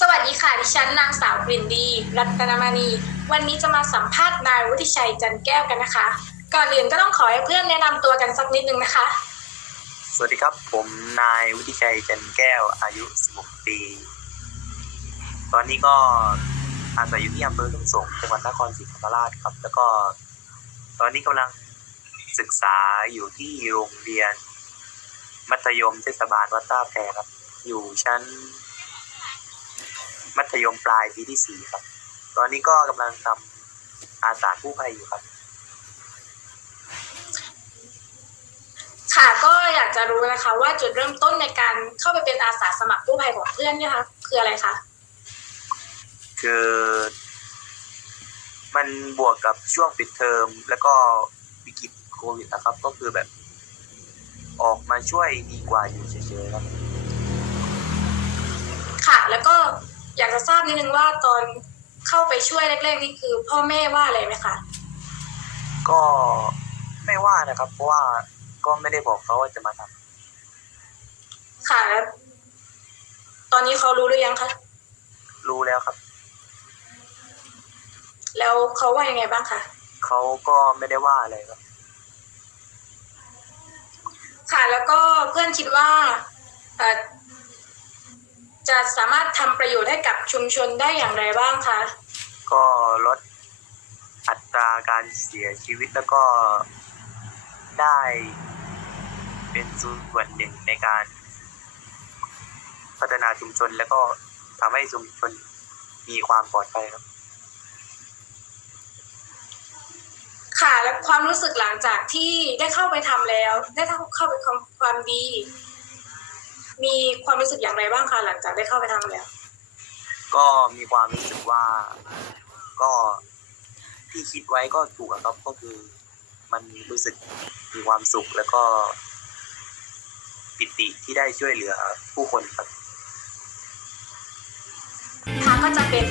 สวัสดีค่ะ ดิฉันนางสาวกลิ่นดี รัตนมณีวันนี้จะมาสัมภาษณ์นายวุฒิชัยจันแก้วกันนะคะ ก่อนอื่นก็ต้องขอให้เพื่อนแนะนำตัวกันสักนิดนึงนะคะ สวัสดีครับ ผมนายวุฒิชัยจันแก้ว อายุ 16 ปี ตอนนี้ก็อาศัยอยู่ที่อำเภอทุ่งสงจังหวัดนครศรีธรรมราชครับ แล้วก็ ตอนนี้กำลังศึกษาอยู่ที่โรงเรียน มัธยมเทศบาลวัดต้าแพครับ อยู่ชั้น ยมปลายปีที่สี่ครับ ตอนนี้ก็กำลังทำอาสากู้ภัยอยู่ครับ ค่ะก็อยากจะรู้นะคะ ว่าจุดเริ่มต้นในการเข้าไปเป็นอาสาสมัครกู้ภัยของเพื่อนเนี่ยคะคืออะไรคะคือมันบวกกับช่วงปิดเทอมแล้วก็วิกฤตโควิดนะครับ ก็คือแบบ ออกมาช่วยดีกว่าอยู่เฉยๆครับ ค่ะ แล้วก็ อยากจะทราบนิดนึงว่าตอนเข้าไปช่วยแรกๆนี่คือ พ่อแม่ว่าอะไรไหมคะก็ไม่ว่านะครับ เพราะว่าก็ไม่ได้บอกเขาว่าจะมาทำค่ะแล้วตอนนี้เขารู้หรือยังคะรู้แล้วครับ แล้วเขาว่ายังไงบ้างคะเขาก็ไม่ได้ว่าอะไรครับ ค่ะแล้วก็เพื่อนคิดว่าเอ่อ จะสามารถทำประโยชน์ให้กับชุมชนได้อย่างไรบ้างคะก็ลดอัตราการเสียชีวิตแล้วก็ได้เป็นส่วนหนึ่งในการพัฒนาชุมชนแล้วก็ทำให้ชุมชนมีความปลอดภัยครับ ค่ะแล้วความรู้สึกหลังจากที่ได้เข้าไปทำแล้ว ได้เข้าไปทำความดี มีความรู้สึกอย่างไรบ้างคะหลังจากได้เข้าไปทำแล้ว ก็มีความรู้สึกว่าก็ที่คิดไว้ก็ถูกอะครับก็คือ มันรู้สึกมีความสุขแล้วก็ ปิติที่ได้ช่วยเหลือผู้คนครับค่ะก็จะเป็น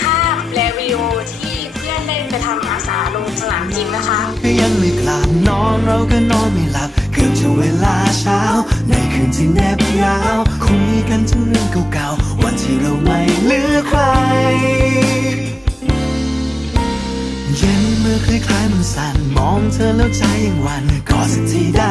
ภาพและวิดีโอที่เพื่อนได้ไปทำอาสาลงสนามจริงนะคะก็ยังไม่กลับนอนเราก็น องเธอแล้วใจยังหวันกอสักทีได้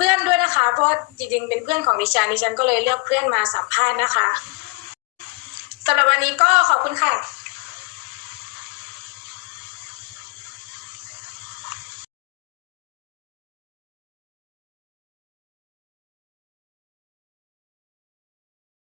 พื่อนด้วยนะคะ เพราะจริงๆเป็นเพื่อนของดิฉันดิฉันก็เลยเลือกเพื่อนมาสัมภาษณ์นะคะสำหรับวันนี้ก็ขอบคุณค่ะ